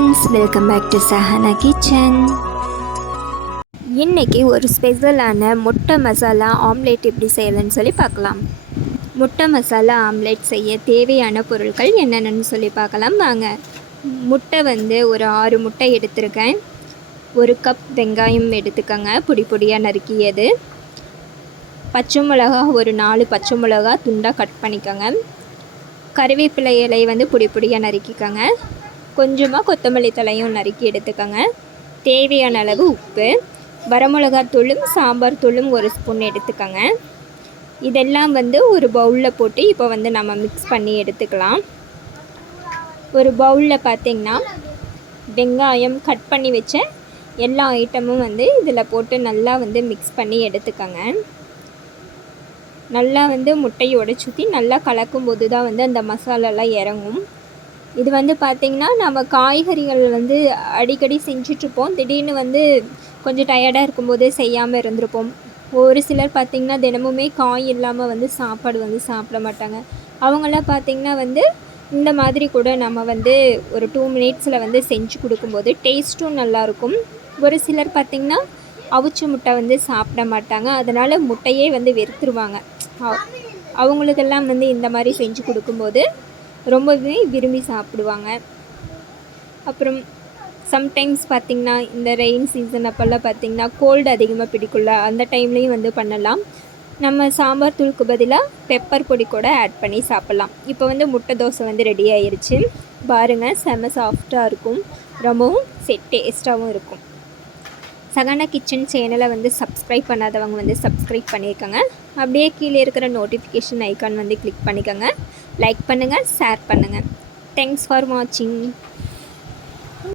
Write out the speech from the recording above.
Friends, welcome back to Sahana kitchen. இன்றைக்கி ஒரு ஸ்பெஷலான முட்டை மசாலா ஆம்லேட் எப்படி செய்யலான்னு சொல்லி பார்க்கலாம். முட்டை மசாலா ஆம்லேட் செய்ய தேவையான பொருட்கள் என்னென்னு சொல்லி பார்க்கலாம் வாங்க. முட்டை ஒரு 6 முட்டை எடுத்திருக்கேன். 1 கப் வெங்காயம் எடுத்துக்கோங்க, பொடி பொடியாக நறுக்கியது. பச்சை மிளகா ஒரு 4 பச்சை மிளகா துண்டாக கட் பண்ணிக்கோங்க. கறிவேப்பிலை இலை பொடி பொடியாக நறுக்கிக்கோங்க. கொஞ்சமாக கொத்தமல்லி தலையும் நறுக்கி எடுத்துக்கோங்க. தேவையான அளவு உப்பு, வரமிளகாத்தூளும் சாம்பார் தூளும் 1 ஸ்பூன் எடுத்துக்கோங்க. இதெல்லாம் ஒரு பவுலில் போட்டு இப்போ நம்ம மிக்ஸ் பண்ணி எடுத்துக்கலாம். ஒரு பவுலில் பார்த்திங்கன்னா வெங்காயம் கட் பண்ணி வச்ச எல்லா ஐட்டமும் இதில் போட்டு நல்லா மிக்ஸ் பண்ணி எடுத்துக்கோங்க. நல்லா முட்டையை உடைச்சுத்தி நல்லா கலக்கும்போது தான் அந்த மசாலாலாம் இறங்கும். இது பார்த்திங்கன்னா நம்ம காய்கறிகள் அடிக்கடி செஞ்சிட்ருப்போம். திடீர்னு கொஞ்சம் டயர்டாக இருக்கும்போது செய்யாமல் இருந்திருப்போம். ஒரு சிலர் பார்த்திங்கன்னா தினமுமே காய் இல்லாமல் சாப்பாடு சாப்பிட மாட்டாங்க. அவங்களாம் பார்த்திங்கன்னா இந்த மாதிரி கூட நம்ம ஒரு 2 மினிட்ஸில் செஞ்சு கொடுக்கும்போது டேஸ்ட்டும் நல்லாயிருக்கும். ஒரு சிலர் பார்த்திங்கன்னா அவிச்ச முட்டை சாப்பிட மாட்டாங்க. அதனால் முட்டையே வெறுத்துருவாங்க. அவங்களுக்கெல்லாம் இந்த மாதிரி செஞ்சு கொடுக்கும்போது ரொம்பவே விரும்பி சாப்பிடுவாங்க. அப்புறம் சம்டைம்ஸ் பார்த்திங்கன்னா இந்த ரெயின் சீசன் அப்போல்லாம் பார்த்திங்கன்னா கோல்டு அதிகமாக பிடிக்கும்ல, அந்த டைம்லேயும் பண்ணலாம். நம்ம சாம்பார் தூளுக்கு பதிலாக பெப்பர் பொடி கூட ஆட் பண்ணி சாப்பிட்லாம். இப்போ முட்டை தோசை ரெடி ஆயிடுச்சு பாருங்கள். செம சாஃப்டாக இருக்கும், ரொம்பவும் டேஸ்ட்டாகவும் இருக்கும். சஹானா கிச்சன் சேனலை சப்ஸ்கிரைப் பண்ணாதவங்க சப்ஸ்கிரைப் பண்ணியிருக்கோங்க. அப்படியே கீழே இருக்கிற நோட்டிஃபிகேஷன் ஐக்கான் கிளிக் பண்ணிக்கோங்க. லைக் பண்ணுங்கள், ஷேர் பண்ணுங்கள். தேங்க்ஸ் ஃபார் வாட்சிங்.